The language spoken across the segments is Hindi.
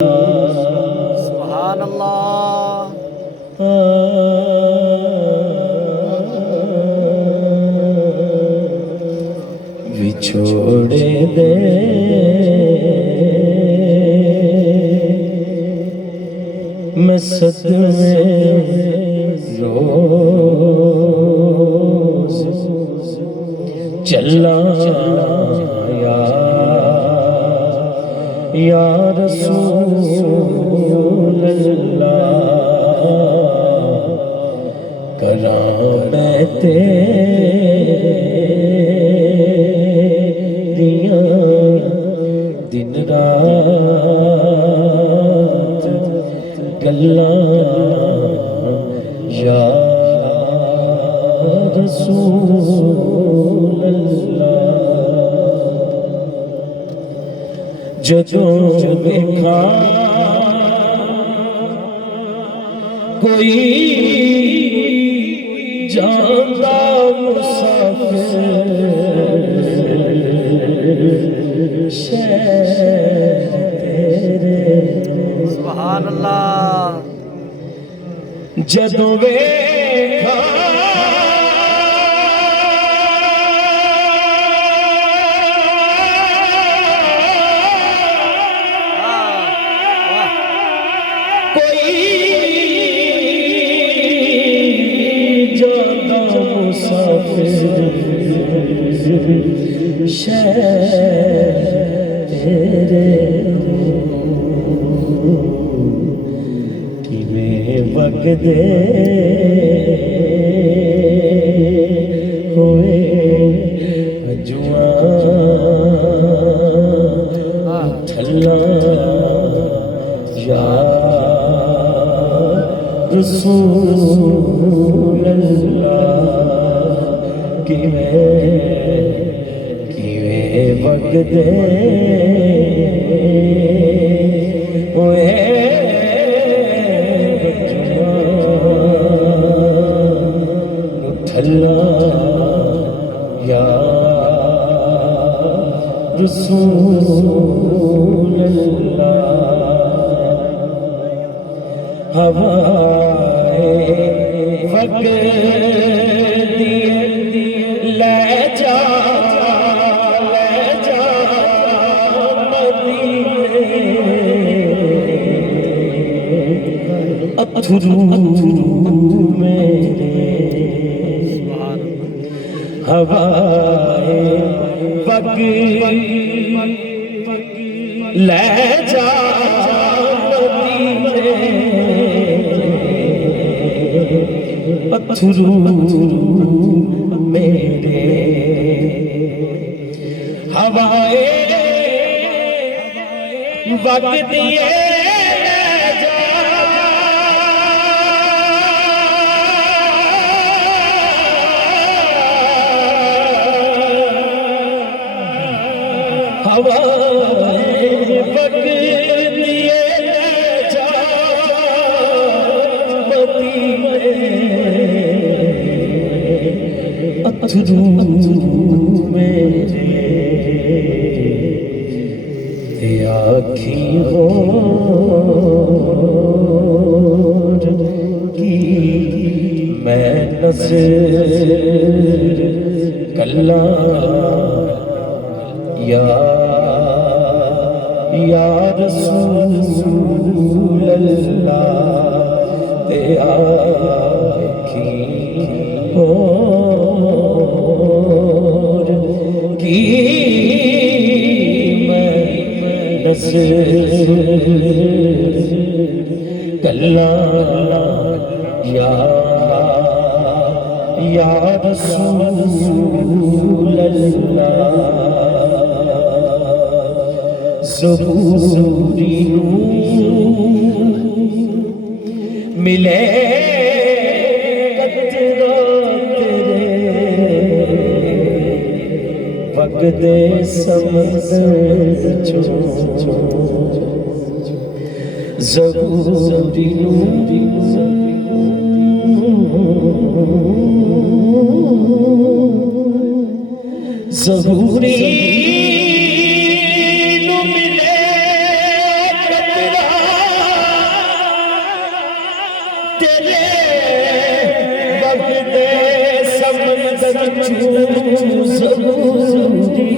सुभान अल्लाह। विछोड़े दे मैं सदमे रोज चला या रसूल अल्लाह करां मैं तेरियां दिन रात गल्लां या रसूल अल्लाह। जदों देखा कोई जांदा मुसाफिर शहर तेरे। सुभान अल्लाह। जदों देखा वगदे होए अजुआ ठल्ला या रसूल अल्लाह। किवें वगदे होए या रसूल अल्लाह। हवाए वक्त दिए ले जा मदीने अथरू मेरे। हवाए वक्त ले जा मदीने अथरू मेरे। हवाए वक्त दिए अथरू मेरे ते आखी होर की मैं नज़र कल्ला या रसूल अल्लाह। ते आखी होर की मैं नज़र कल्ला या रसूल अल्लाह। ज़बूरी मिले कतरा तेरे वगदे समंदर चो। ज़बूरी ज़बूरी मिले कतरा चूं ज़रूरी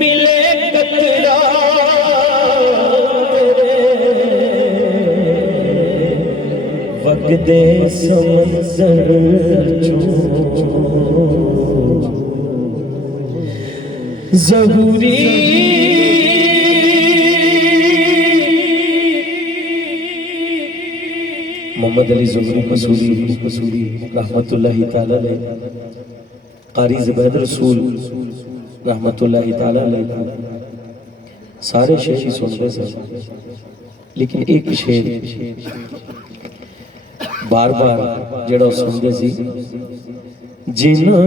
मिले कतरा वगदे समंदर चूं ज़रूरी मोहम्मद अली ज़ुहरी कसूरी रहमतुल्लाहि ताला अलैह, कारी ज़ुबैद रसूल रहमतुल्लाहि ताला अलैह, सारे शेर ही सुनते थे, लेकिन एक शेर बार बार जड़ा सुनते सी, जिन्हां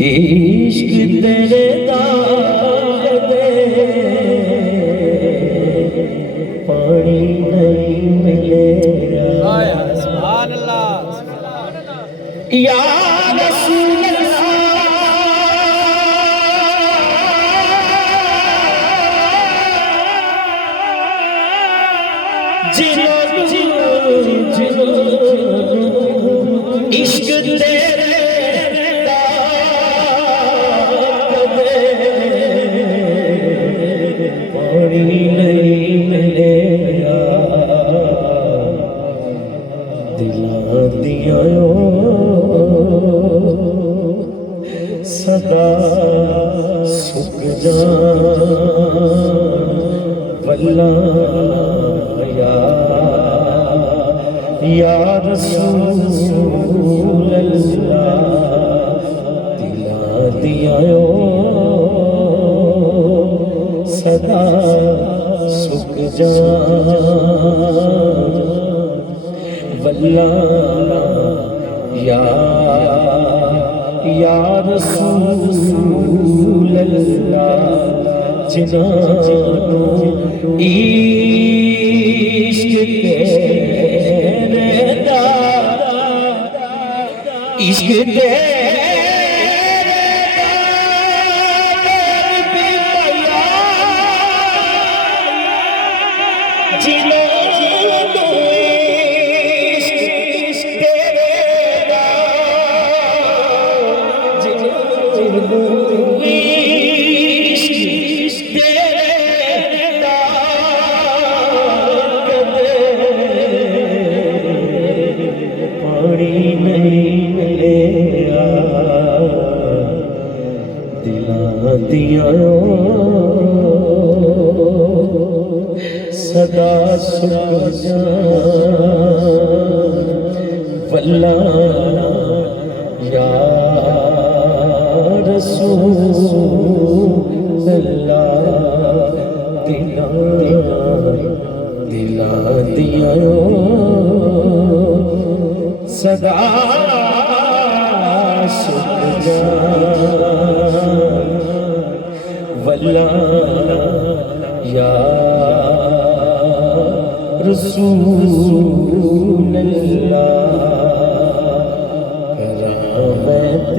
इश्क तेरे पानी नहीं मिलेगा सुभान अल्लाह या रसूल अल्लाह, इश्क तेरे पानी नहीं मिलेगा दिला दिया सदा सुख जान वल्ला या रसूल अल्लाह, दिला दिया सदा सुख जान वल्ला या रसूल अल्लाह, जिन्हां इश्क तेरे दा इश्क पानी नहीं मिलेगा दिला दिया सदा सुख जान वल्ला या रसूल अल्लाह, दिला दिया सदा सुख जान वल्ला या रसूल अल्लाह, करामत